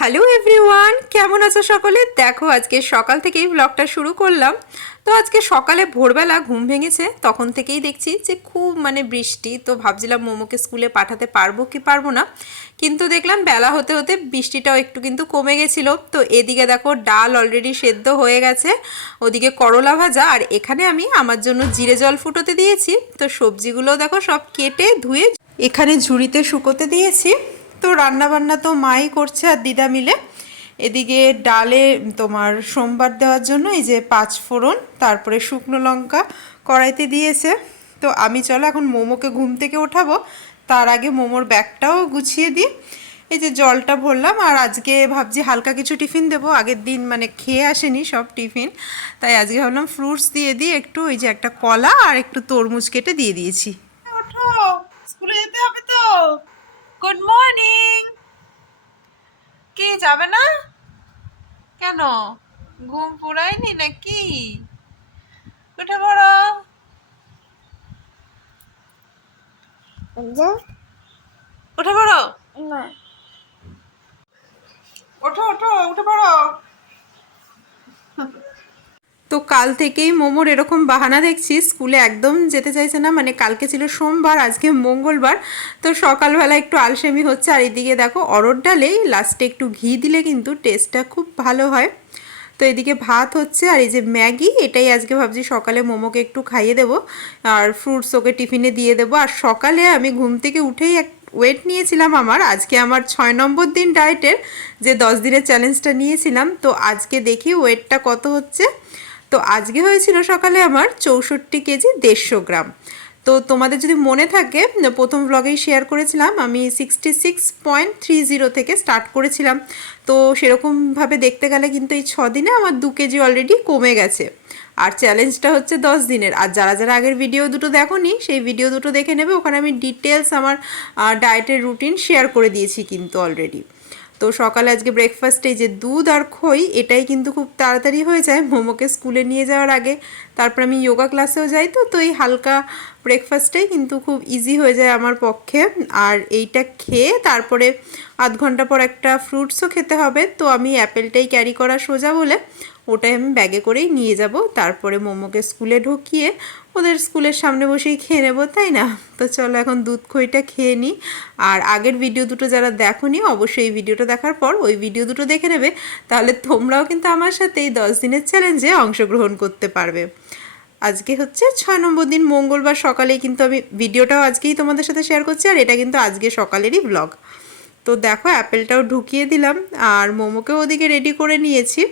Hello everyone কেমন আছো সকলে? দেখো, আজকে সকাল থেকেই ব্লগটা শুরু করলাম। তো আজকে সকালে ভোরবেলা ঘুম ভেঙেছে। তখন থেকেই দেখছি যে খুব মানে বৃষ্টি। তো ভাবছিলাম মোমোকে স্কুলে পাঠাতে পারব কি পারব না। কিন্তু দেখলাম বেলা হতে হতে বৃষ্টিটাও একটু কিন্তু কমে গেছিল। তো এদিকে দেখো, ডাল অলরেডি সেদ্ধ হয়ে গেছে। ওদিকে করলা ভাজা। আর এখানে আমি আমার জন্য জিরে জল ফুটোতে দিয়েছি। তো সবজিগুলো দেখো সব কেটে ধুয়ে এখানে ঝুড়িতে শুকোতে দিয়েছি। তো রান্না বান্না তো মাই করছে আর দিদা মিলে। এদিকে ডালে তোমার সোমবার দেওয়ার জন্য এই যে পাঁচ ফোড়ন, তারপরে শুকনো লঙ্কা কড়াইতে দিয়েছে। তো আমি চলো এখন মোমোকে ঘুম থেকে ওঠাবো। তার আগে মোমোর ব্যাগটাও গুছিয়ে দিই। এই যে জলটা ভরলাম আর আজকে ভাবছি হালকা কিছু টিফিন দেবো। আগের দিন মানে খেয়ে আসেনি সব টিফিন। তাই আজকে ভাবলাম ফ্রুটস দিয়ে দিই, একটু ওই যে একটা কলা আর একটু তরমুজ কেটে দিয়ে দিয়েছি। ওঠো, স্কুলে যেতে হবে তো। গুড মর্নিং কি যাবে না? কেন? ঘুম পুরায়নি নাকি? উঠে পড়ো। উঠে পড়ো। না। ওঠো ওঠো উঠে পড়ো। তো কাল থেকেই মোমোর এরকম বাহানা দেখছি, স্কুলে একদম যেতে চাইছে না মানে কালকে ছিল সোমবার, আজকে মঙ্গলবার, তো সকালবেলা একটু আলসেমি হচ্ছে, আর এদিকে দেখো অরড় ডালেই লাস্টে একটু ঘি দিলে কিন্তু টেস্টটা খুব ভালো হয়। তো এদিকে ভাত হচ্ছে, আর এই যে ম্যাগি, এটাই আজকে ভাবছি সকালে মোমোকে একটু খাইয়ে দেবো, আর ফ্রুটস ওকে টিফিনে দিয়ে দেবো, আর সকালে আমি ঘুম থেকে উঠেই এক ওয়েট নিয়েছিলাম আমার, আজকে আমার ছয় নম্বর দিন ডায়েটের যে দশ দিনের চ্যালেঞ্জটা নিয়েছিলাম, তো আজকে দেখি ওয়েটটা কত হচ্ছে। তো আজকে হয়েছিল সকালে আমার চৌষট্টি কেজি দেড়শো গ্রাম। তো তোমাদের যদি মনে থাকে, প্রথম ব্লগেই শেয়ার করেছিলাম, আমি sixty six point three zero থেকে স্টার্ট করেছিলাম। তো সেরকমভাবে দেখতে গেলে কিন্তু এই ছ দিনে আমার দু কেজি অলরেডি কমে গেছে। আর চ্যালেঞ্জটা হচ্ছে দশ দিনের। আর যারা যারা আগের ভিডিও দুটো দেখোনি, সেই ভিডিও দুটো দেখে নেবে। ওখানে আমি ডিটেলস আমার ডায়েটের রুটিন শেয়ার করে দিয়েছি কিন্তু অলরেডি তো সকালে আজকে ব্রেকফাস্টে যে দুধ আর খই, এটাই কিন্তু খুব তাড়াতাড়ি হয়ে যায়। মোমোকে স্কুলে নিয়ে যাওয়ার আগে। তারপর আমি যোগা ক্লাসেও যাই তো তো এই হালকা ব্রেকফাস্টটাই কিন্তু খুব ইজি হয়ে যায় আমার পক্ষে। আর এইটা খেয়ে তারপরে আধ ঘণ্টা পর একটা ফ্রুটসও খেতে হবে। তো আমি অ্যাপেলটাই ক্যারি করা সোজা বলে ওটাই আমি ব্যাগে করেই নিয়ে যাব। তারপরে মোমোকে স্কুলে ঢুকিয়ে ওদের স্কুলের সামনে বসেই খেয়ে নেব, তাই না? তো চলো এখন দুধ খইটা খেয়ে নিই। আর আগের ভিডিও দুটো যারা দেখো নি অবশ্যই এই ভিডিওটা দেখার পর ওই ভিডিও দুটো দেখে নেবে। তাহলে তোমরাও কিন্তু আমার সাথে এই দশ দিনের চ্যালেঞ্জে অংশগ্রহণ করতে পারবে। আজকে হচ্ছে ছয় নম্বর দিন, মঙ্গলবার সকালেই কিন্তু আমি ভিডিওটাও আজকেই তোমাদের সাথে শেয়ার করছি, আর এটা কিন্তু আজকে সকালেরই ব্লগ তো দেখো, অ্যাপেলটাও ঢুকিয়ে দিলাম আর মোমোকেও ওদিকে রেডি করে নিয়েছি।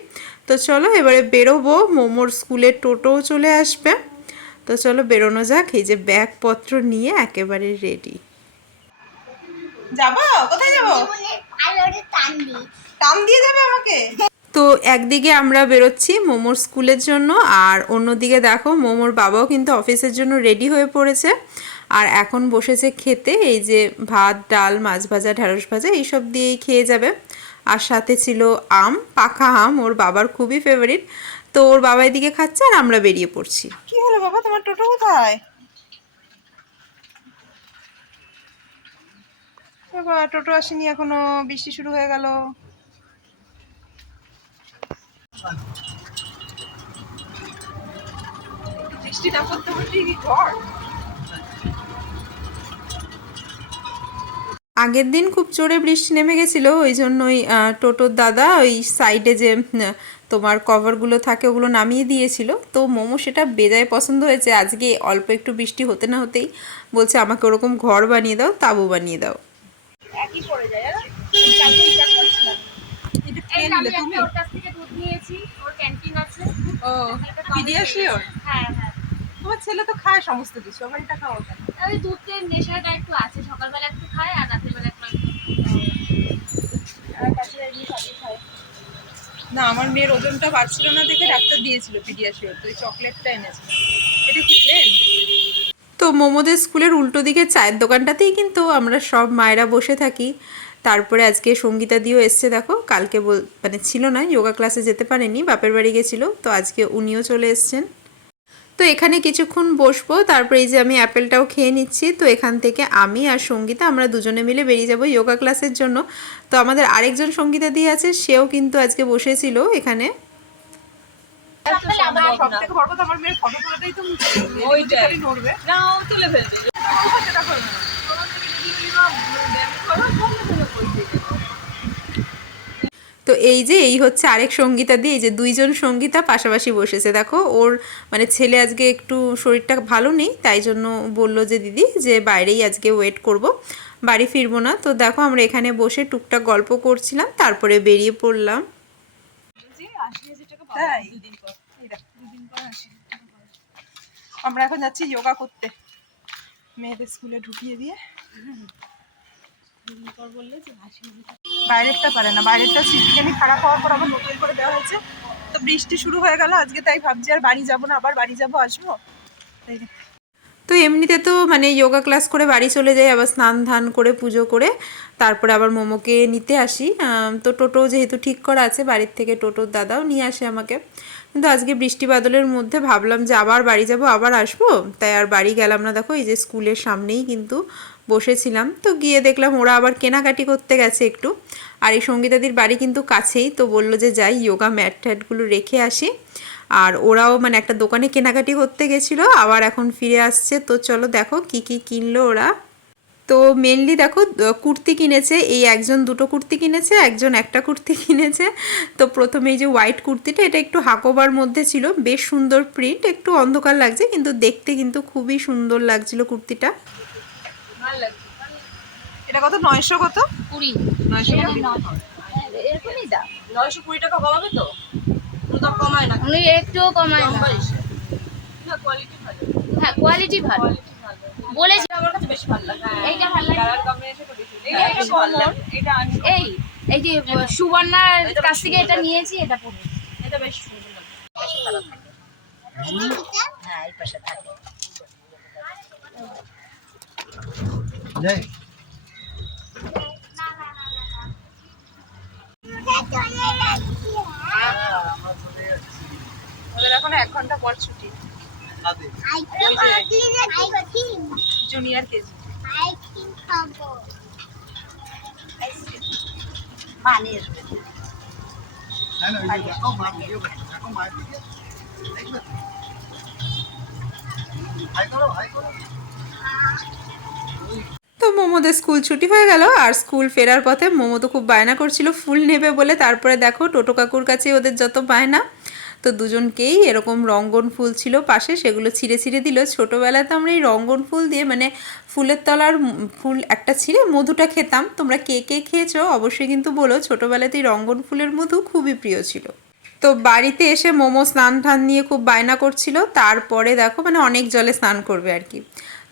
তো চলো, এবারে বেরোবো। মোমোর স্কুলের টোটোও চলে আসবে। তো চলো, বেরোনো যাক। এই যে ব্যাগপত্র নিয়ে একেবারে রেডি যাব? কোথায় যাব? টান দিয়ে যাবে আমাকে। তো একদিকে আমরা বেরোচ্ছি মোমোর স্কুলের জন্য, আর অন্যদিকে দেখো, মোমোর বাবাও কিন্তু অফিসের জন্য রেডি হয়ে পড়েছে। আর এখন বসেছে খেতে, এই যে ভাত, ডাল, মাছ ভাজা ঢ্যাঁড়স ভাজা, এইসব দিয়েই খেয়ে যাবে। আর সাথে ছিল আম, পাকা আম, ওর বাবার খুবই ফেভারিট তো ওর বাবা এদিকে খাচ্ছে আর আমরা বেরিয়ে পড়ছি। কি হলো বাবা, তোমার টোটো কোথায়? বাবা, টোটো আসেনি এখনও, বৃষ্টি শুরু হয়ে গেল। বৃষ্টিটা কি ঝড়? আগের দিন খুব জোরে বৃষ্টি নেমে গেছিল ওই জন্য ওই টোটোর দাদা ওই সাইডে যে তোমার কভারগুলো থাকে ওগুলো নামিয়ে দিয়েছিল। তো মোমো সেটা বেজায় পছন্দ হয়েছে আজকে অল্প একটু বৃষ্টি হতে না হতেই বলছে আমাকে ওরকম ঘর বানিয়ে দাও তাবু বানিয়ে দাও। একই পড়ে যায় ওর কাছ থেকে দুধ নিয়েছি ওর ক্যান্টিন আছে। ও হ্যাঁ হ্যাঁ। তোমার ছেলে তো খায় সমস্ত কিছু আমার এটা খাওয়া কেন ওই দুধের নেশাটা একটু আছে সকালবেলা একটু খায় আর রাতের বেলা একটু আর তাছাড়া এমনি সবই খায়। না আমার মেয়ের ওজনটা বাড়ছিল না দেখে ডাক্তার দিয়েছিল পিডিয়াশিওর তো এই চকলেটটা এনেছে। এটা কি প্লেন? তো মোমোদের স্কুলের উল্টো দিকে চায়ের দোকানটাতেই কিন্তু আমরা সব মায়েরা বসে থাকি। তারপরে আজকে সঙ্গীতা দিও এসছে দেখো কালকে বল মানে ছিল না যোগা ক্লাসে যেতে পারেনি বাপের বাড়ি গেছিল তো আজকে উনিও চলে এসছেন। তো এখানে কিছুক্ষণ বসবো, তারপরে এই যে আমি অ্যাপেলটাও খেয়ে নিচ্ছি, তো এখান থেকে আমি আর সঙ্গীতা আমরা দুজনে মিলে বেরিয়ে যাব যোগা ক্লাসের জন্য। তো আমাদের আরেকজন সঙ্গীতা দিয়ে আছে, সেও কিন্তু আজকে বসেছিল এখানে। ওইটাই। না তুলে ফেলবে সেটা করবে না। তো এই যে এই হচ্ছে আরেক সঙ্গীতা দিয়ে এই যে দুইজন সঙ্গীতা পাশাপাশি বসেছে। দেখো ওর মানে ছেলে আজকে একটু শরীরটা ভালো নেই তাই জন্য বলল যে দিদি যে বাইরেই আজকে ওয়েট করব বাড়ি ফিরবো না। তো দেখো আমরা এখানে বসে টুকটাক গল্প করছিলাম তারপরে বেরিয়ে পড়লাম। আমরা এখন যাচ্ছি যোগা করতে। মেয়েদের স্কুলে ঢুকিয়ে দিয়ে। বাইরেরটা পারে না। বাইরেরটা সিটখানি খারাপ হওয়ার পর আবার নতুন করে দেওয়া হয়েছে। তো বৃষ্টি শুরু হয়ে গেল, আজকে তাই ভাবছি আর বাড়ি যাব না, আবার বাড়ি যাব, আসব। তাই তো এমনিতে তো মানে যোগা ক্লাস করে বাড়ি চলে যাই, আবার স্নান ধান করে, পুজো করে, তারপরে আবার মোমোকে নিতে আসি। তো টোটো যেহেতু ঠিক করা আছে, বাড়ির থেকে টোটোর দাদাও নিয়ে আসে আমাকে। কিন্তু আজকে বৃষ্টি বাদলের মধ্যে ভাবলাম যে আবার বাড়ি যাব, আবার আসব। তাই আর বাড়ি গেলাম না। দেখো এই যে স্কুলের সামনেই কিন্তু বসেছিলাম, তো গিয়ে দেখলাম ওরা আবার কেনাকাটি করতে গেছে একটু। আর এই সঙ্গীতাদির বাড়ি কিন্তু কাছেই, তো বলল যে যাই যোগা ম্যাট ট্যাটগুলো রেখে আসি। আর ওরাও মানে একটা দোকানে কেনাকাটি করতে গেছিল, আবার এখন ফিরে আসছে। তো চলো দেখো কি কি কিনলো ওরা। তো মেনলি দেখো কুর্তি কিনেছে, এই একজন দুটো কুর্তি কিনেছে, একজন একটা কুর্তি কিনেছে। তো প্রথমে এই যে হোয়াইট কুর্তিটা, এটা একটু হাকোবার মধ্যে ছিল, বেশ সুন্দর প্রিন্ট একটু অন্ধকার লাগছে, কিন্তু দেখতে কিন্তু খুবই সুন্দর লাগছিল কুর্তিটা। এটা কত? নয়শো কত? কুড়ি। নয়শো এরকমই দাম। নয়শো কুড়ি টাকা কমাবে তো? দাম কমায় না। উনি একটুও কমায় না। না কোয়ালিটি ভালো। হ্যাঁ কোয়ালিটি ভালো। বলেছি। আমার কাছে বেশি ভালো লাগে। এইটা ভালো লাগে। কালার বেশি। এটা এটা আমি এই এই যে সুবর্ণার কাছ থেকে এটা নিয়েছি এটা পড়ি এটা বেশ সুন্দর লাগে। হ্যাঁ এই পাশে থাকে। যাই। ওদের এখন এক ঘণ্টা পর ছুটি। জুনিয়র কেজি না দেখো মা ভিডিও দেখো মায়ের দিকে। দেখবে? হাই করো হাই করো। তো মোমোদের স্কুল ছুটি হয়ে গেল, আর স্কুল ফেরার পথে মোমো তো খুব বায়না করছিল, ফুল নেবে বলে। তারপরে দেখো, টোটো কাকুর কাছে ওদের যত বায়না। তো দুজনকেই এরকম রঙ্গন ফুল ছিল পাশে, সেগুলো ছিঁড়ে ছিঁড়ে দিল। ছোটোবেলায় তো আমরা এই রঙ্গন ফুল দিয়ে মানে ফুলের তলার ফুল একটা ছিঁড়ে মধুটা খেতাম। তোমরা কে কে খেয়েছো অবশ্যই কিন্তু বলো ছোটোবেলাতে এই রঙ্গন ফুলের মধু খুবই প্রিয় ছিল। তো বাড়িতে এসে মোমো স্নান টান নিয়ে খুব বায়না করছিল। তারপরে দেখো মানে অনেক জলে স্নান করবে আর কি।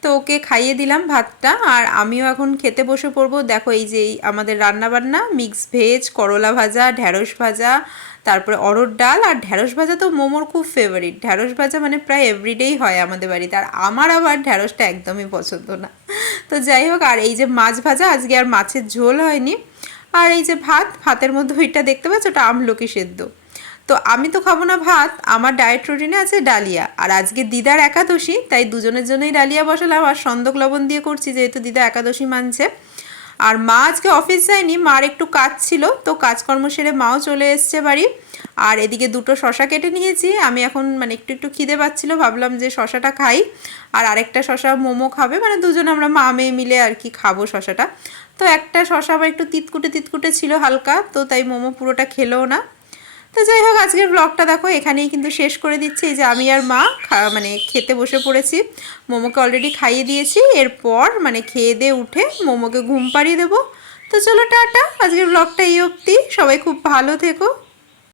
তো ওকে খাইয়ে দিলাম ভাতটা, আর আমিও এখন খেতে বসে পড়ব। দেখো এই যে আমাদের রান্নাবান্না মিক্স ভেজ করলা ভাজা ঢ্যাঁড়স ভাজা, তারপরে অরড় ডাল, আর ঢ্যাঁড়স ভাজা তো মোমোর খুব ফেভারিট ঢ্যাঁড়স ভাজা মানে প্রায় এভরিডেই হয় আমাদের বাড়িতে, আর আমার আবার ঢ্যাঁড়সটা একদমই পছন্দ না। তো যাই হোক, আর এই যে মাছ ভাজা, আজকে আর মাছের ঝোল হয়নি। আর এই যে ভাত, ভাতের মধ্যে ওইটা দেখতে পাচ্ছ, ওটা আমলকি সেদ্ধ। তো আমি তো খাব না ভাত, আমার ডায়েট রুটিনে আছে ডালিয়া। আর আজকে দিদার একাদশী, তাই দুজনের জন্যই ডালিয়া বসালাম আর সন্দক লবণ দিয়ে করছি, যেহেতু দিদা একাদশী মানছে। আর মা আজকে অফিস যায়নি, মার একটু কাজ ছিল, তো কাজকর্ম সেরে মাও চলে এসছে বাড়ি। আর এদিকে দুটো শশা কেটে নিয়েছি, আমি এখন মানে একটু একটু খিদে পাচ্ছিল, ভাবলাম যে শশাটা খাই। আর আরেকটা শশা মোমো খাবে মানে দুজন আমরা মা মেয়ে মিলে আর কি খাব শশাটা। তো একটা শশা আবার একটু তিতকুটে তিতকুটে ছিল হালকা, তো তাই মোমো পুরোটা খেলেও না। তো যাই হোক, আজকের ব্লগটা দেখো, এখানেই কিন্তু শেষ করে দিচ্ছি। যে আমি আর মা মানে খেতে বসে পড়েছি। মোমোকে অলরেডি খাইয়ে দিয়েছি। এরপর মানে খেয়ে দিয়ে উঠে মোমোকে ঘুম পাড়িয়ে দেবো। তো চলো, টাটা। আজকের ব্লগটা এই অবধি। সবাই খুব ভালো থেকো।